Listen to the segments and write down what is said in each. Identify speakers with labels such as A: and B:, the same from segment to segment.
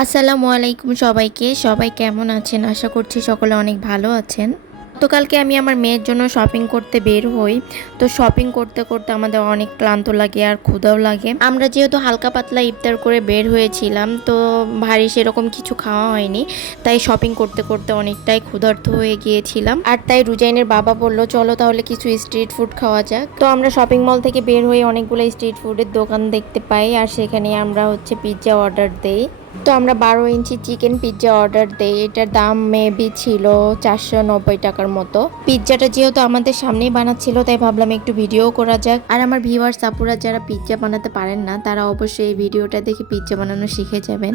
A: আসসালামু আলাইকুম সবাইকে। সবাই কেমন আছেন? আশা করছি সকলে অনেক ভালো আছেন। গতকালকে আমি আমার মেয়ের জন্য শপিং করতে বের হই। তো শপিং করতে করতে আমাদের অনেক ক্লান্ত লাগে আর ক্ষুধাও লাগে। আমরা যেহেতু হালকা পাতলা ইফতার করে বের হয়েছিলাম, তো ভারী সেরকম কিছু খাওয়া হয়নি। তাই শপিং করতে করতে অনেকটাই ক্ষুধার্ত হয়ে গিয়েছিলাম। আর তাই রুজাইনের বাবা বলল, চলো তাহলে কিছু স্ট্রিট ফুড খাওয়া যাক। তো আমরা শপিং মল থেকে বের হয়ে অনেকগুলো স্ট্রিট ফুডের দোকান দেখতে পাই। আর সেখানে আমরা হচ্ছে পিৎজা অর্ডার দেই। তো আমরা বারো ইঞ্চি চিকেন পিৎজা অর্ডার দেই। এটার দাম মেবি ছিল চারশো নব্বই টাকার মতো। পিৎজাটা যেহেতু আমাদের সামনেই বানাচ্ছিল, তাই ভাবলাম একটু ভিডিও করা যাক। আর আমার ভিউয়ার সাপুরা যারা পিৎজা বানাতে পারেন না, তারা অবশ্যই এই ভিডিওটা দেখে পিৎজা বানানো শিখে যাবেন।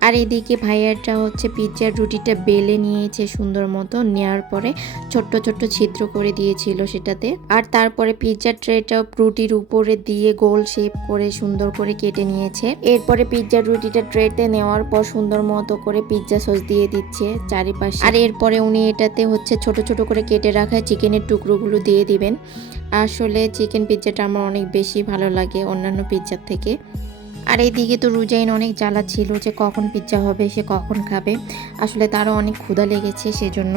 A: আর এদিকে ভাইয়ারটা হচ্ছে পিৎজার রুটিটা বেলে নিয়েছে সুন্দর মতো নেওয়ার পরে ছোট্ট ছোট্ট ছিদ্র করে দিয়েছিল সেটাতে। আর তারপরে পিৎজার ট্রেটা রুটির উপরে দিয়ে গোল শেপ করে সুন্দর করে কেটে নিয়েছে। এরপরে পিৎজার রুটিটা ট্রেতে নেওয়ার পর সুন্দর মতো করে পিৎজা সস দিয়ে দিচ্ছে চারিপাশে। আর এরপরে উনি এটাতে হচ্ছে ছোট ছোট করে কেটে রাখা চিকেনের টুকরোগুলো দিয়ে দিবেন। আসলে চিকেন পিৎজাটা আমার অনেক বেশি ভালো লাগে অন্যান্য পিৎজার থেকে। আর এইদিকে তো রুজাইন অনেক জ্বালা ছিল যে কখন পিৎজা হবে, সে কখন খাবে। আসলে তারও অনেক ক্ষুধা লেগেছে সেজন্য।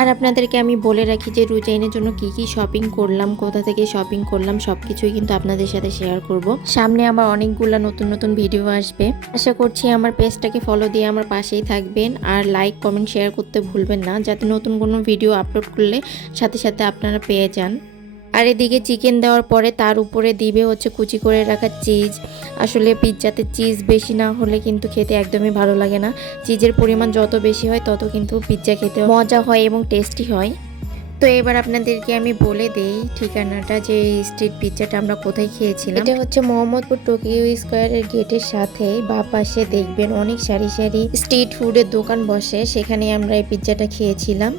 A: আর আপনাদেরকে আমি বলে রাখি যে রুজাইনের জন্য কি কি শপিং করলাম, কোথা থেকে শপিং করলাম সব কিছুই কিন্তু আপনাদের সাথে শেয়ার করব। সামনে আবার অনেকগুলো নতুন নতুন ভিডিও আসবে। আশা করছি আমার পেজটাকে ফলো দিয়ে আমার পাশেই থাকবেন। আর লাইক কমেন্ট শেয়ার করতে ভুলবেন না, যাতে নতুন কোনো ভিডিও আপলোড করলে সাথে সাথে আপনারা পেয়ে যান। আর এদিকে চিকেন দেওয়ার পরে তার উপরে দিবে হচ্ছে কুচি করে রাখা চিজ আসলে পিৎজাতে চিজ বেশি না হলে কিন্তু খেতে একদমই ভালো লাগে না। চিজের পরিমাণ যত বেশি হয়, তত কিন্তু পিৎজা খেতে মজা হয় এবং টেস্টি হয়। তো এবার আপনাদেরকে আমি বলে দেই ঠিকানাটা যে স্ট্রিট পিৎজাটা আমরা কোথায় খেয়েছিলাম। এটা হচ্ছে মোহাম্মদপুর টোকিও স্কোয়ারের গেটের সাথে বা পাশে দেখবেন অনেক সারি সারি স্ট্রিট ফুডের দোকান বসে। সেখানে আমরা এই পিৎজাটা খেয়েছিলাম।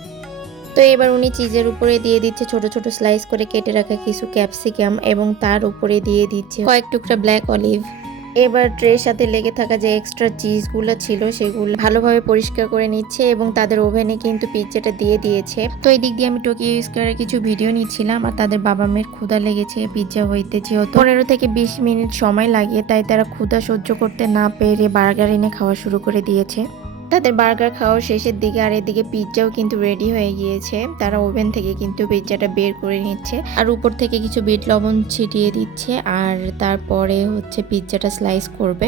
A: তো এবার উনি চিজের উপরে দিয়ে দিচ্ছে ছোট ছোট স্লাইস করে কেটে রাখা কিছু ক্যাপসিকাম এবং তার উপরে দিয়ে দিচ্ছে কয়েক টুকরা ব্ল্যাক অলিভ এবার ট্রের সাথে লেগে থাকা যে এক্সট্রা চিজগুলো ছিল সেগুলো ভালোভাবে পরিষ্কার করে নিচ্ছে এবং তাদের ওভেনে কিন্তু পিৎজাটা দিয়ে দিয়েছে। তো এই দিক দিয়ে আমি টোকিও স্কোয়ারের কিছু ভিডিও নিচ্ছিলাম আর তাদের বাবা মেয়ের ক্ষুধা লেগেছে পিৎজা হইতে যেহেতু। পনেরো থেকে বিশ মিনিট সময় লাগে, তাই তারা ক্ষুধা সহ্য করতে না পেরে বার্গার এনে খাওয়া শুরু করে দিয়েছে। তাদের বার্গার খাওয়ার শেষের দিকে আর এদিকে পিৎজাও কিন্তু রেডি হয়ে গিয়েছে। তারা ওভেন থেকে কিন্তু পিৎজাটা বের করে নিচ্ছে। আর উপর থেকে কিছু বিট লবণ ছিটিয়ে দিচ্ছে আর তারপরে হচ্ছে পিৎজাটা স্লাইস করবে।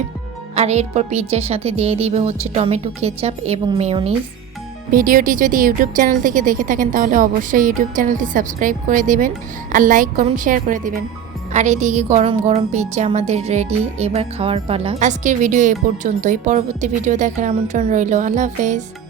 A: আর এরপর পিৎজার সাথে দিয়ে দিবে হচ্ছে টমেটো কেচাপ এবং মেয়োনিজ ভিডিওটি যদি ইউটিউব চ্যানেল থেকে দেখে থাকেন তাহলে অবশ্যই ইউটিউব চ্যানেলটি সাবস্ক্রাইব করে দেবেন। আর লাইক কমেন্ট শেয়ার করে দেবেন। আর এদিকে গরম গরম পিৎজা আমাদের রেডি এবার খাওয়ার পালা। আজকের ভিডিও এ পর্যন্তই। পরবর্তী ভিডিও দেখার আমন্ত্রণ রইল। আল্লাহ হাফেজ।